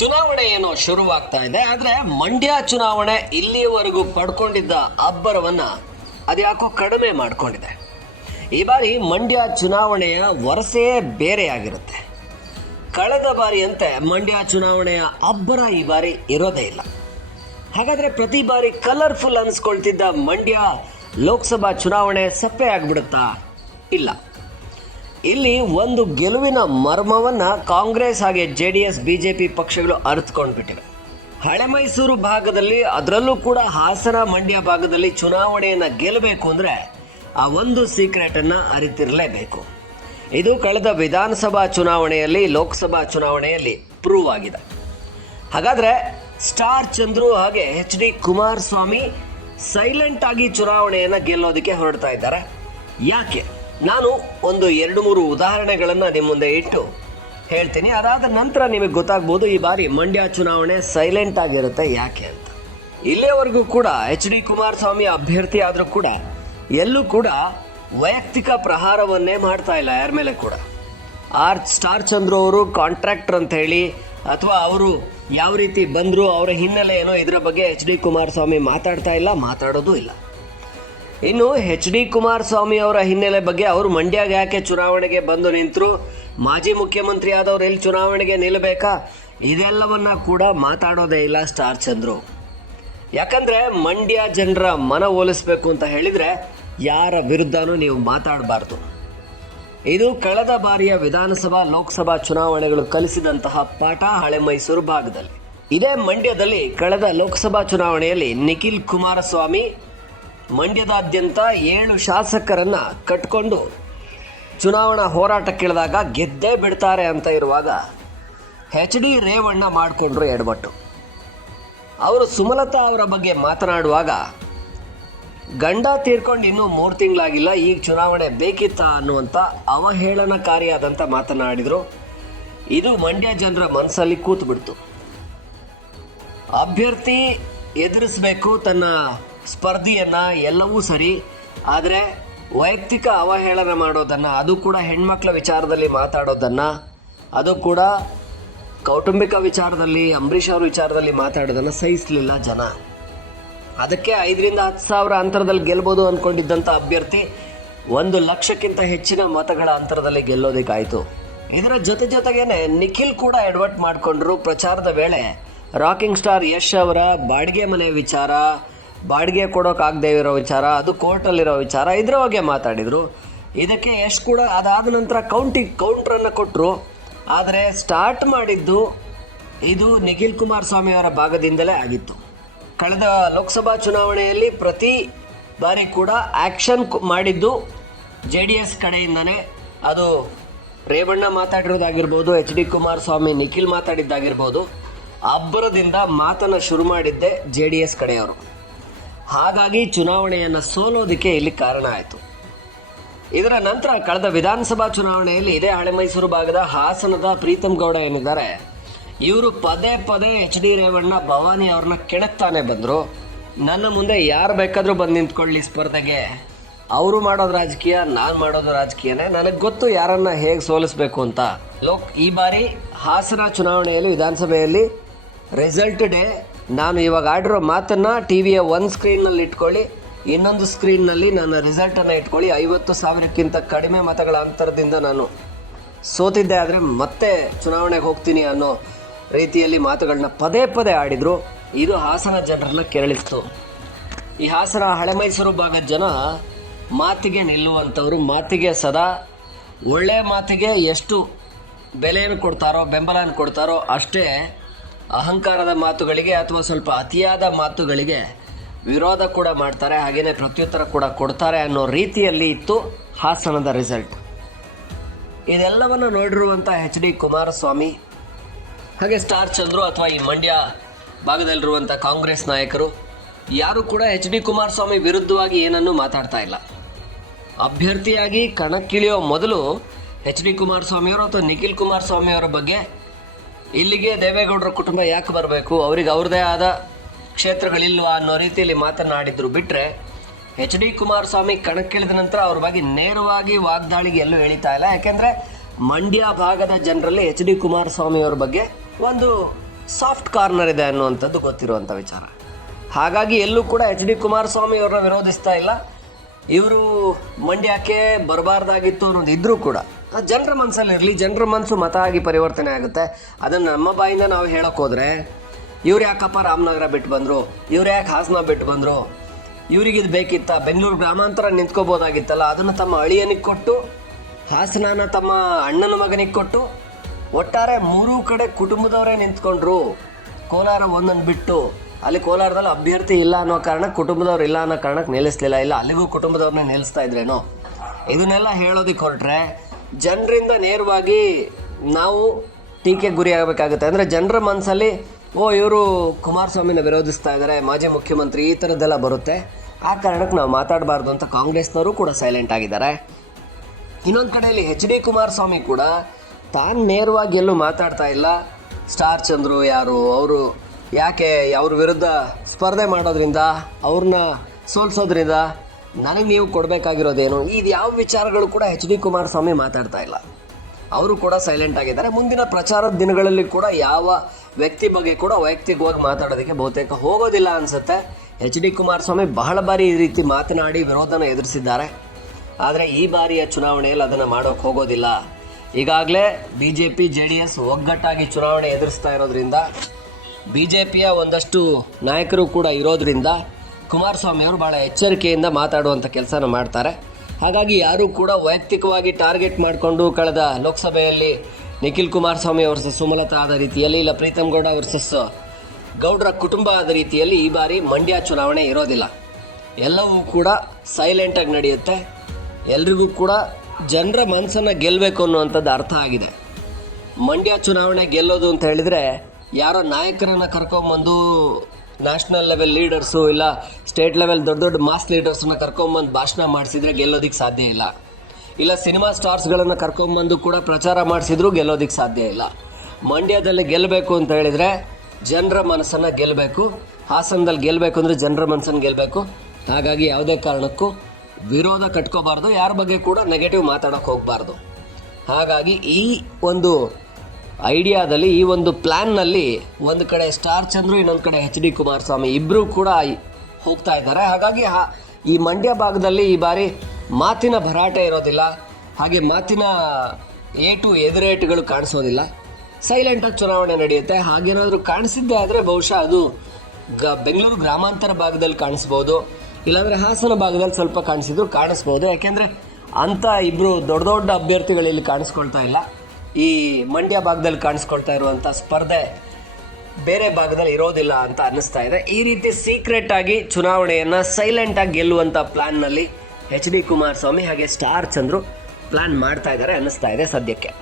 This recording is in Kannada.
ಚುನಾವಣೆ ಏನೋ ಶುರುವಾಗ್ತಾ ಇದೆ. ಆದ್ರೆ ಮಂಡ್ಯ ಚುನಾವಣೆ ಇಲ್ಲಿಯವರೆಗೂ ಪಡ್ಕೊಂಡಿದ್ದ ಅಬ್ಬರವನ್ನ ಅದ್ಯಾಕೋ ಕಡಿಮೆ ಮಾಡ್ಕೊಂಡಿದೆ. ಈ ಬಾರಿ ಮಂಡ್ಯ ಚುನಾವಣೆಯ ವರಸೆಯೇ ಬೇರೆಯಾಗಿರುತ್ತೆ. ಕಳೆದ ಬಾರಿಯಂತೆ ಮಂಡ್ಯ ಚುನಾವಣೆಯ ಅಬ್ಬರ ಈ ಬಾರಿ ಇರೋದೇ ಇಲ್ಲ. ಹಾಗಾದ್ರೆ ಪ್ರತಿ ಬಾರಿ ಕಲರ್ಫುಲ್ ಅನ್ಸ್ಕೊಳ್ತಿದ್ದ ಮಂಡ್ಯ ಲೋಕಸಭಾ ಚುನಾವಣೆ ಸಪ್ಪೆ ಆಗ್ಬಿಡುತ್ತಾ? ಇಲ್ಲ. ಇಲ್ಲಿ ಒಂದು ಗೆಲುವಿನ ಮರ್ಮವನ್ನ ಕಾಂಗ್ರೆಸ್ ಹಾಗೆ JDS BJP ಪಕ್ಷಗಳು ಅರಿತುಕೊಂಡ್ಬಿಟ್ಟಿವೆ. ಹಳೆ ಮೈಸೂರು ಭಾಗದಲ್ಲಿ, ಅದರಲ್ಲೂ ಕೂಡ ಹಾಸನ ಮಂಡ್ಯ ಭಾಗದಲ್ಲಿ ಚುನಾವಣೆಯನ್ನ ಗೆಲ್ಲಬೇಕು ಅಂದ್ರೆ ಆ ಒಂದು ಸೀಕ್ರೆಟ್ ಅನ್ನ ಅರಿತಿರಲೇಬೇಕು. ಇದು ಕಳೆದ ವಿಧಾನಸಭಾ ಚುನಾವಣೆಯಲ್ಲಿ, ಲೋಕಸಭಾ ಚುನಾವಣೆಯಲ್ಲಿ ಪ್ರೂವ್ ಆಗಿದೆ. ಹಾಗಾದ್ರೆ ಸ್ಟಾರ್ ಚಂದ್ರು ಹಾಗೆ HD ಕುಮಾರಸ್ವಾಮಿ ಸೈಲೆಂಟ್ ಆಗಿ ಚುನಾವಣೆಯನ್ನ ಗೆಲ್ಲೋದಕ್ಕೆ ಹೊರಡ್ತಾ ಇದ್ದಾರೆ. ಯಾಕೆ? ನಾನು ಒಂದು 2-3 ಉದಾಹರಣೆಗಳನ್ನು ನಿಮ್ಮ ಮುಂದೆ ಇಟ್ಟು ಹೇಳ್ತೀನಿ. ಅದಾದ ನಂತರ ನಿಮಗೆ ಗೊತ್ತಾಗ್ಬೋದು ಈ ಬಾರಿ ಮಂಡ್ಯ ಚುನಾವಣೆ ಸೈಲೆಂಟ್ ಆಗಿರುತ್ತೆ ಯಾಕೆ ಅಂತ. ಇಲ್ಲಿಯವರೆಗೂ ಕೂಡ HD ಕುಮಾರಸ್ವಾಮಿ ಅಭ್ಯರ್ಥಿ ಆದರೂ ಕೂಡ ಎಲ್ಲೂ ಕೂಡ ವೈಯಕ್ತಿಕ ಪ್ರಹಾರವನ್ನೇ ಮಾಡ್ತಾ ಇಲ್ಲ ಯಾರ ಮೇಲೆ ಕೂಡ. ಸ್ಟಾರ್ ಚಂದ್ರು ಅವರು ಕಾಂಟ್ರಾಕ್ಟರ್ ಅಂತ ಹೇಳಿ ಅಥವಾ ಅವರು ಯಾವ ರೀತಿ ಬಂದರು, ಅವರ ಹಿನ್ನೆಲೆ ಏನೋ, ಇದರ ಬಗ್ಗೆ HD ಕುಮಾರಸ್ವಾಮಿ ಮಾತಾಡ್ತಾ ಇಲ್ಲ, ಮಾತಾಡೋದು ಇಲ್ಲ. ಇನ್ನು HD ಕುಮಾರಸ್ವಾಮಿ ಅವರ ಹಿನ್ನೆಲೆ ಬಗ್ಗೆ, ಅವರು ಮಂಡ್ಯಗೆ ಯಾಕೆ ಚುನಾವಣೆಗೆ ಬಂದು ನಿಂತರು, ಮಾಜಿ ಮುಖ್ಯಮಂತ್ರಿ ಆದವರು ಎಲ್ಲಿ ಚುನಾವಣೆಗೆ ನಿಲ್ಲಬೇಕಾ, ಇದೆಲ್ಲವನ್ನ ಕೂಡ ಮಾತಾಡೋದೇ ಇಲ್ಲ ಸ್ಟಾರ್ ಚಂದ್ರು. ಯಾಕಂದ್ರೆ ಮಂಡ್ಯ ಜನರ ಮನ ಒಲಿಸ್ಬೇಕು ಅಂತ ಹೇಳಿದ್ರೆ ಯಾರ ವಿರುದ್ಧನೂ ನೀವು ಮಾತಾಡಬಾರ್ದು. ಇದು ಕಳೆದ ಬಾರಿಯ ವಿಧಾನಸಭಾ ಲೋಕಸಭಾ ಚುನಾವಣೆಗಳು ಕಲಿಸಿದಂತಹ ಪಾಠ ಹಳೆ ಮೈಸೂರು ಭಾಗದಲ್ಲಿ. ಇದೇ ಮಂಡ್ಯದಲ್ಲಿ ಕಳೆದ ಲೋಕಸಭಾ ಚುನಾವಣೆಯಲ್ಲಿ ನಿಖಿಲ್ ಕುಮಾರಸ್ವಾಮಿ ಮಂಡ್ಯದಾದ್ಯಂತ 7 ಶಾಸಕರನ್ನ ಕಟ್ಕೊಂಡು ಚುನಾವಣಾ ಹೋರಾಟಕ್ಕಿಳಿದಾಗ ಗೆದ್ದೇ ಬಿಡ್ತಾರೆ ಅಂತ ಇರುವಾಗ HD ರೇವಣ್ಣ ಮಾಡಿಕೊಂಡ್ರು ಎಡವಟ್ಟು. ಅವರು ಸುಮಲತಾ ಅವರ ಬಗ್ಗೆ ಮಾತನಾಡುವಾಗ ಗಂಡ ತೀರ್ಕೊಂಡು ಇನ್ನೂ 3 ತಿಂಗಳಾಗಿಲ್ಲ, ಈಗ ಚುನಾವಣೆ ಬೇಕಿತ್ತಾ ಅನ್ನುವಂಥ ಅವಹೇಳನಕಾರಿಯಾದಂಥ ಮಾತನಾಡಿದರು. ಇದು ಮಂಡ್ಯ ಜನರ ಮನಸ್ಸಲ್ಲಿ ಕೂತು ಬಿಡ್ತು. ಅಭ್ಯರ್ಥಿ ಎದುರಿಸಬೇಕು ತನ್ನ ಸ್ಪರ್ಧಿಯನ್ನ, ಎಲ್ಲವೂ ಸರಿ, ಆದರೆ ವೈಯಕ್ತಿಕ ಅವಹೇಳನ ಮಾಡೋದನ್ನು, ಅದು ಕೂಡ ಹೆಣ್ಮಕ್ಳ ವಿಚಾರದಲ್ಲಿ ಮಾತಾಡೋದನ್ನು, ಅದು ಕೂಡ ಕೌಟುಂಬಿಕ ವಿಚಾರದಲ್ಲಿ, ಅಂಬರೀಷ್ ಅವ್ರ ವಿಚಾರದಲ್ಲಿ ಮಾತಾಡೋದನ್ನು ಸಹಿಸಲಿಲ್ಲ ಜನ. ಅದಕ್ಕೆ 5ರಿಂದ 10 ಸಾವಿರ ಅಂತರದಲ್ಲಿ ಗೆಲ್ಬೋದು ಅಂದ್ಕೊಂಡಿದ್ದಂಥ ಅಭ್ಯರ್ಥಿ 1 ಲಕ್ಷಕ್ಕಿಂತ ಹೆಚ್ಚಿನ ಮತಗಳ ಅಂತರದಲ್ಲಿ ಗೆಲ್ಲೋದಕ್ಕಾಯಿತು. ಇದರ ಜೊತೆಗೇನೆ ನಿಖಿಲ್ ಕೂಡ ಎಡವಟ್ ಮಾಡಿಕೊಂಡ್ರು. ಪ್ರಚಾರದ ವೇಳೆ ರಾಕಿಂಗ್ ಸ್ಟಾರ್ ಯಶ್ ಅವರ ಬಾಡಿಗೆ ಮನೆ ವಿಚಾರ, ಬಾಡಿಗೆ ಕೊಡೋಕ್ಕಾಗದೇ ಇರೋ ವಿಚಾರ, ಅದು ಕೋರ್ಟಲ್ಲಿರೋ ವಿಚಾರ, ಇದರ ಬಗ್ಗೆ ಮಾತಾಡಿದರು. ಇದಕ್ಕೆ ಯಶ್ ಕೂಡ ಅದಾದ ನಂತರ ಕೌಂಟ್ರನ್ನು ಕೊಟ್ಟರು. ಆದರೆ ಸ್ಟಾರ್ಟ್ ಮಾಡಿದ್ದು ಇದು ನಿಖಿಲ್ ಕುಮಾರಸ್ವಾಮಿ ಅವರ ಭಾಗದಿಂದಲೇ ಆಗಿತ್ತು. ಕಳೆದ ಲೋಕಸಭಾ ಚುನಾವಣೆಯಲ್ಲಿ ಪ್ರತಿ ಬಾರಿ ಕೂಡ ಆ್ಯಕ್ಷನ್ ಮಾಡಿದ್ದು JDS ಕಡೆಯಿಂದನೇ. ಅದು ರೇವಣ್ಣ ಮಾತಾಡಿರೋದಾಗಿರ್ಬೋದು, HD ಕುಮಾರಸ್ವಾಮಿ ನಿಖಿಲ್ ಮಾತಾಡಿದ್ದಾಗಿರ್ಬೋದು, ಅಬ್ಬರದಿಂದ ಮಾತನ್ನು ಶುರು ಮಾಡಿದ್ದೆ JDS ಕಡೆಯವರು. ಹಾಗಾಗಿ ಚುನಾವಣೆಯನ್ನು ಸೋಲೋದಕ್ಕೆ ಇಲ್ಲಿ ಕಾರಣ ಆಯಿತು. ಇದರ ನಂತರ ಕಳೆದ ವಿಧಾನಸಭಾ ಚುನಾವಣೆಯಲ್ಲಿ ಇದೇ ಹಳೆ ಮೈಸೂರು ಭಾಗದ ಹಾಸನದ ಪ್ರೀತಮ್ ಗೌಡ ಏನಿದ್ದಾರೆ, ಇವರು ಪದೇ HD ರೇವಣ್ಣ, ಭವಾನಿ ಅವ್ರನ್ನ ಕೆಣಕ್ತಾನೆ ಬಂದರು. ನನ್ನ ಮುಂದೆ ಯಾರು ಬೇಕಾದರೂ ಬಂದು ನಿಂತ್ಕೊಳ್ಳಿ ಸ್ಪರ್ಧೆಗೆ, ಅವರು ಮಾಡೋದು ರಾಜಕೀಯ, ನಾನು ಮಾಡೋದು ರಾಜಕೀಯನೇ, ನನಗೆ ಗೊತ್ತು ಯಾರನ್ನ ಹೇಗೆ ಸೋಲಿಸಬೇಕು ಅಂತ. ಈ ಬಾರಿ ಹಾಸನ ಚುನಾವಣೆಯಲ್ಲಿ, ವಿಧಾನಸಭೆಯಲ್ಲಿ ರಿಸಲ್ಟ್ ಡೇ, ನಾನು ಇವಾಗ ಆಡಿರೋ ಮಾತನ್ನು ಟಿವಿಯ ಒಂದು ಸ್ಕ್ರೀನ್ನಲ್ಲಿ ಇಟ್ಕೊಳ್ಳಿ, ಇನ್ನೊಂದು ಸ್ಕ್ರೀನ್ನಲ್ಲಿ ನನ್ನ ರಿಸಲ್ಟನ್ನು ಇಟ್ಕೊಳ್ಳಿ. 50,000ಕ್ಕಿಂತ ಕಡಿಮೆ ಮತಗಳ ಅಂತರದಿಂದ ನಾನು ಸೋತಿದ್ದೆ, ಆದರೆ ಮತ್ತೆ ಚುನಾವಣೆಗೆ ಹೋಗ್ತೀನಿ ಅನ್ನೋ ರೀತಿಯಲ್ಲಿ ಮಾತುಗಳನ್ನ ಪದೇ ಆಡಿದರು. ಇದು ಹಾಸನ ಜನರನ್ನ ಕೆರಳಿಸ್ತು. ಈ ಹಾಸನ ಹಳೆ ಮೈಸೂರು ಭಾಗದ ಜನ ಮಾತಿಗೆ ನಿಲ್ಲುವಂಥವ್ರು, ಮಾತಿಗೆ ಸದಾ ಒಳ್ಳೆಯ ಮಾತಿಗೆ ಎಷ್ಟು ಬೆಲೆಯನ್ನು ಕೊಡ್ತಾರೋ, ಬೆಂಬಲವನ್ನು ಕೊಡ್ತಾರೋ, ಅಷ್ಟೇ ಅಹಂಕಾರದ ಮಾತುಗಳಿಗೆ ಅಥವಾ ಸ್ವಲ್ಪ ಅತಿಯಾದ ಮಾತುಗಳಿಗೆ ವಿರೋಧ ಕೂಡ ಮಾಡ್ತಾರೆ, ಹಾಗೆಯೇ ಪ್ರತ್ಯುತ್ತರ ಕೂಡ ಕೊಡ್ತಾರೆ ಅನ್ನೋ ರೀತಿಯಲ್ಲಿ ಇತ್ತು ಹಾಸನದ ರಿಸಲ್ಟ್. ಇದೆಲ್ಲವನ್ನು ನೋಡಿರುವಂಥ HD ಕುಮಾರಸ್ವಾಮಿ ಹಾಗೆ ಸ್ಟಾರ್ ಚಂದ್ರು ಅಥವಾ ಈ ಮಂಡ್ಯ ಭಾಗದಲ್ಲಿರುವಂಥ ಕಾಂಗ್ರೆಸ್ ನಾಯಕರು ಯಾರು ಕೂಡ HD ಕುಮಾರಸ್ವಾಮಿ ವಿರುದ್ಧವಾಗಿ ಏನನ್ನೂ ಮಾತಾಡ್ತಾ ಇಲ್ಲ. ಅಭ್ಯರ್ಥಿಯಾಗಿ ಕಣಕ್ಕಿಳಿಯೋ ಮೊದಲು HD ಕುಮಾರಸ್ವಾಮಿಯವರು ಅಥವಾ ನಿಖಿಲ್ ಕುಮಾರಸ್ವಾಮಿ ಅವರ ಬಗ್ಗೆ ಇಲ್ಲಿಗೆ ದೇವೇಗೌಡರ ಕುಟುಂಬ ಯಾಕೆ ಬರಬೇಕು, ಅವರಿಗೆ ಅವ್ರದ್ದೇ ಆದ ಕ್ಷೇತ್ರಗಳಿಲ್ವಾ ಅನ್ನೋ ರೀತಿಯಲ್ಲಿ ಮಾತನಾಡಿದ್ರು. ಬಿಟ್ಟರೆ HD ಕುಮಾರಸ್ವಾಮಿ ಕಣಕ್ಕಿಳಿದ ನಂತರ ಅವ್ರ ಬಗ್ಗೆ ನೇರವಾಗಿ ವಾಗ್ದಾಳಿಗೆ ಎಲ್ಲೂ ಎಳಿತಾ ಇಲ್ಲ. ಯಾಕೆಂದರೆ ಮಂಡ್ಯ ಭಾಗದ ಜನರಲ್ಲಿ HD ಕುಮಾರಸ್ವಾಮಿ ಅವ್ರ ಬಗ್ಗೆ ಒಂದು ಸಾಫ್ಟ್ ಕಾರ್ನರ್ ಇದೆ ಅನ್ನುವಂಥದ್ದು ಗೊತ್ತಿರುವಂಥ ವಿಚಾರ. ಹಾಗಾಗಿ ಎಲ್ಲೂ ಕೂಡ ಎಚ್ ಡಿ ಕುಮಾರಸ್ವಾಮಿ ಅವ್ರನ್ನ ವಿರೋಧಿಸ್ತಾ ಇಲ್ಲ. ಇವರು ಮಂಡ್ಯಕ್ಕೆ ಬರಬಾರ್ದಾಗಿತ್ತು ಅನ್ನೋದು ಇದ್ರೂ ಕೂಡ ಜನರ ಮನಸ್ಸಲ್ಲಿರಲಿ, ಜನರ ಮನಸ್ಸು ಮತ ಆಗಿ ಪರಿವರ್ತನೆ ಆಗುತ್ತೆ. ಅದನ್ನು ನಮ್ಮ ಬಾಯಿಂದ ನಾವು ಹೇಳೋಕೆ ಹೋದರೆ ಇವ್ರು ಯಾಕಪ್ಪ ರಾಮನಗರ ಬಿಟ್ಟು ಬಂದರು, ಇವ್ರು ಯಾಕೆ ಹಾಸನ ಬಿಟ್ಟು ಬಂದರು, ಇವರಿಗಿದು ಬೇಕಿತ್ತ, ಬೆಂಗಳೂರು ಗ್ರಾಮಾಂತರ ನಿಂತ್ಕೋಬೋದಾಗಿತ್ತಲ್ಲ, ಅದನ್ನು ತಮ್ಮ ಅಳಿಯನಿಗೆ ಕೊಟ್ಟು, ಹಾಸನನ ತಮ್ಮ ಅಣ್ಣನ ಮಗನಿಗೆ ಕೊಟ್ಟು, ಒಟ್ಟಾರೆ ಮೂರೂ ಕಡೆ ಕುಟುಂಬದವರೇ ನಿಂತ್ಕೊಂಡ್ರು. ಕೋಲಾರ ಒಂದನ್ನು ಬಿಟ್ಟು, ಅಲ್ಲಿ ಕೋಲಾರದಲ್ಲಿ ಅಭ್ಯರ್ಥಿ ಇಲ್ಲ ಅನ್ನೋ ಕಾರಣಕ್ಕೆ, ಕುಟುಂಬದವ್ರು ಇಲ್ಲ ಅನ್ನೋ ಕಾರಣಕ್ಕೆ ನಿಲ್ಲಿಸ್ಲಿಲ್ಲ. ಇಲ್ಲ, ಅಲ್ಲಿಗೂ ಕುಟುಂಬದವ್ರನ್ನೇ ನಿಲ್ಲಿಸ್ತಾ ಇದ್ರೇನೋ. ಇದನ್ನೆಲ್ಲ ಹೇಳೋದಕ್ಕೆ ಹೊರಟ್ರೆ ಜನರಿಂದ ನೇರವಾಗಿ ನಾವು ಟೀಕೆಗೆ ಗುರಿ ಆಗಬೇಕಾಗುತ್ತೆ. ಅಂದರೆ ಜನರ ಮನಸ್ಸಲ್ಲಿ ಇವರು ಕುಮಾರಸ್ವಾಮಿನ ವಿರೋಧಿಸ್ತಾ ಇದ್ದಾರೆ, ಮಾಜಿ ಮುಖ್ಯಮಂತ್ರಿ, ಈ ಥರದ್ದೆಲ್ಲ ಬರುತ್ತೆ. ಆ ಕಾರಣಕ್ಕೆ ನಾವು ಮಾತಾಡಬಾರ್ದು ಅಂತ ಕಾಂಗ್ರೆಸ್ನವರು ಕೂಡ ಸೈಲೆಂಟ್ ಆಗಿದ್ದಾರೆ. ಇನ್ನೊಂದು ಕಡೆಯಲ್ಲಿ ಎಚ್ ಡಿ ಕುಮಾರಸ್ವಾಮಿ ಕೂಡ ತಾನು ನೇರವಾಗಿ ಎಲ್ಲೂ ಮಾತಾಡ್ತಾ ಇಲ್ಲ. ಸ್ಟಾರ್ ಚಂದ್ರು ಯಾರು, ಅವರು ಯಾಕೆ ಅವ್ರ ವಿರುದ್ಧ ಸ್ಪರ್ಧೆ ಮಾಡೋದ್ರಿಂದ, ಅವ್ರನ್ನ ಸೋಲ್ಸೋದ್ರಿಂದ ನನಗೆ ನೀವು ಕೊಡಬೇಕಾಗಿರೋದೇನು, ಇದು ಯಾವ ವಿಚಾರಗಳು ಕೂಡ ಎಚ್ ಡಿ ಕುಮಾರಸ್ವಾಮಿ ಮಾತಾಡ್ತಾ ಇಲ್ಲ. ಅವರು ಕೂಡ ಸೈಲೆಂಟ್ ಆಗಿದ್ದಾರೆ. ಮುಂದಿನ ಪ್ರಚಾರದ ದಿನಗಳಲ್ಲಿ ಕೂಡ ಯಾವ ವ್ಯಕ್ತಿ ಬಗ್ಗೆ ಕೂಡ ವೈಯಕ್ತಿಕವಾಗಿ ಮಾತಾಡೋದಕ್ಕೆ ಬಹುತೇಕ ಹೋಗೋದಿಲ್ಲ ಅನಿಸುತ್ತೆ. ಎಚ್ ಡಿ ಕುಮಾರಸ್ವಾಮಿ ಬಹಳ ಬಾರಿ ಈ ರೀತಿ ಮಾತನಾಡಿ ವಿರೋಧನ ಎದುರಿಸಿದ್ದಾರೆ. ಆದರೆ ಈ ಬಾರಿಯ ಚುನಾವಣೆಯಲ್ಲಿ ಅದನ್ನು ಮಾಡೋಕ್ಕೆ ಹೋಗೋದಿಲ್ಲ. ಈಗಾಗಲೇ BJP JDS ಒಗ್ಗಟ್ಟಾಗಿ ಚುನಾವಣೆ ಎದುರಿಸ್ತಾ ಇರೋದ್ರಿಂದ, BJPಯ ಒಂದಷ್ಟು ನಾಯಕರು ಕೂಡ ಇರೋದ್ರಿಂದ ಕುಮಾರಸ್ವಾಮಿಯವರು ಭಾಳ ಎಚ್ಚರಿಕೆಯಿಂದ ಮಾತಾಡುವಂಥ ಕೆಲಸನ ಮಾಡ್ತಾರೆ. ಹಾಗಾಗಿ ಯಾರೂ ಕೂಡ ವೈಯಕ್ತಿಕವಾಗಿ ಟಾರ್ಗೆಟ್ ಮಾಡಿಕೊಂಡು ಕಳೆದ ಲೋಕಸಭೆಯಲ್ಲಿ ನಿಖಿಲ್ ಕುಮಾರಸ್ವಾಮಿ ವರ್ಸಸ್ ಸುಮಲತಾ ಆದ ರೀತಿಯಲ್ಲಿ, ಇಲ್ಲ ಪ್ರೀತಮ್ ಗೌಡ ವರ್ಸಸ್ ಗೌಡ್ರ ಕುಟುಂಬ ಆದ ರೀತಿಯಲ್ಲಿ ಈ ಬಾರಿ ಮಂಡ್ಯ ಚುನಾವಣೆ ಇರೋದಿಲ್ಲ. ಎಲ್ಲವೂ ಕೂಡ ಸೈಲೆಂಟಾಗಿ ನಡೆಯುತ್ತೆ. ಎಲ್ರಿಗೂ ಕೂಡ ಜನರ ಮನಸ್ಸನ್ನು ಗೆಲ್ಲಬೇಕು ಅನ್ನುವಂಥದ್ದು ಅರ್ಥ ಆಗಿದೆ. ಮಂಡ್ಯ ಚುನಾವಣೆ ಗೆಲ್ಲೋದು ಅಂತ ಹೇಳಿದರೆ ಯಾರೋ ನಾಯಕರನ್ನು ಕರ್ಕೊಂಬಂದು ನ್ಯಾಷನಲ್ ಲೆವೆಲ್ ಲೀಡರ್ಸು ಇಲ್ಲ ಸ್ಟೇಟ್ ಲೆವೆಲ್ ದೊಡ್ಡ ದೊಡ್ಡ ಮಾಸ್ ಲೀಡರ್ಸನ್ನ ಕರ್ಕೊಂಬಂದು ಭಾಷಣ ಮಾಡಿಸಿದ್ರೆ ಗೆಲ್ಲೋದಕ್ಕೆ ಸಾಧ್ಯ ಇಲ್ಲ. ಇಲ್ಲ ಸಿನಿಮಾ ಸ್ಟಾರ್ಸ್ಗಳನ್ನು ಕರ್ಕೊಂಬಂದು ಕೂಡ ಪ್ರಚಾರ ಮಾಡಿಸಿದ್ರು ಗೆಲ್ಲೋದಕ್ಕೆ ಸಾಧ್ಯ ಇಲ್ಲ. ಮಂಡ್ಯದಲ್ಲಿ ಗೆಲ್ಲಬೇಕು ಅಂತ ಹೇಳಿದರೆ ಜನರ ಮನಸ್ಸನ್ನು ಗೆಲ್ಲಬೇಕು. ಹಾಸನದಲ್ಲಿ ಗೆಲ್ಲಬೇಕು ಅಂದರೆ ಜನರ ಮನಸ್ಸನ್ನು ಗೆಲ್ಲಬೇಕು. ಹಾಗಾಗಿ ಯಾವುದೇ ಕಾರಣಕ್ಕೂ ವಿರೋಧ ಕಟ್ಕೋಬಾರ್ದು, ಯಾರ ಬಗ್ಗೆ ಕೂಡ ನೆಗೆಟಿವ್ ಮಾತಾಡೋಕ್ಕೆ ಹೋಗಬಾರ್ದು. ಹಾಗಾಗಿ ಈ ಒಂದು ಐಡಿಯಾದಲ್ಲಿ, ಈ ಒಂದು ಪ್ಲ್ಯಾನ್ನಲ್ಲಿ ಒಂದು ಕಡೆ ಸ್ಟಾರ್ ಚಂದ್ರು, ಇನ್ನೊಂದು ಕಡೆ ಎಚ್ ಡಿ ಕುಮಾರಸ್ವಾಮಿ ಇಬ್ಬರೂ ಕೂಡ ಹೋಗ್ತಾ ಇದ್ದಾರೆ. ಹಾಗಾಗಿ ಈ ಮಂಡ್ಯ ಭಾಗದಲ್ಲಿ ಈ ಬಾರಿ ಮಾತಿನ ಭರಾಟೆ ಇರೋದಿಲ್ಲ, ಹಾಗೆ ಮಾತಿನ ಎದುರೇಟುಗಳು ಕಾಣಿಸೋದಿಲ್ಲ. ಸೈಲೆಂಟಾಗಿ ಚುನಾವಣೆ ನಡೆಯುತ್ತೆ. ಹಾಗೇನಾದರೂ ಕಾಣಿಸಿದ್ದೇ ಆದರೆ ಬಹುಶಃ ಅದು ಬೆಂಗಳೂರು ಗ್ರಾಮಾಂತರ ಭಾಗದಲ್ಲಿ ಕಾಣಿಸ್ಬೋದು, ಇಲ್ಲಾಂದರೆ ಹಾಸನ ಭಾಗದಲ್ಲಿ ಸ್ವಲ್ಪ ಕಾಣಿಸ್ಬೋದು. ಯಾಕೆಂದರೆ ಅಂಥ ಇಬ್ಬರು ದೊಡ್ಡ ದೊಡ್ಡ ಅಭ್ಯರ್ಥಿಗಳು ಇಲ್ಲಿ ಕಾಣಿಸ್ಕೊಳ್ತಾ ಇಲ್ಲ. ಈ ಮಂಡ್ಯ ಭಾಗದಲ್ಲಿ ಕಾಣಿಸ್ಕೊಳ್ತಾ ಇರುವಂಥ ಸ್ಪರ್ಧೆ ಬೇರೆ ಭಾಗದಲ್ಲಿ ಇರೋದಿಲ್ಲ ಅಂತ ಅನ್ನಿಸ್ತಾ ಇದೆ. ಈ ರೀತಿ ಸೀಕ್ರೆಟ್ ಆಗಿ ಚುನಾವಣೆಯನ್ನು ಸೈಲೆಂಟಾಗಿ ಗೆಲ್ಲುವಂಥ ಪ್ಲ್ಯಾನ್ನಲ್ಲಿ ಎಚ್ ಡಿ ಕುಮಾರಸ್ವಾಮಿ ಹಾಗೆ ಸ್ಟಾರ್ ಚಂದ್ರು ಪ್ಲ್ಯಾನ್ ಮಾಡ್ತಾ ಇದ್ದಾರೆ ಅನ್ನಿಸ್ತಾ ಇದೆ ಸದ್ಯಕ್ಕೆ.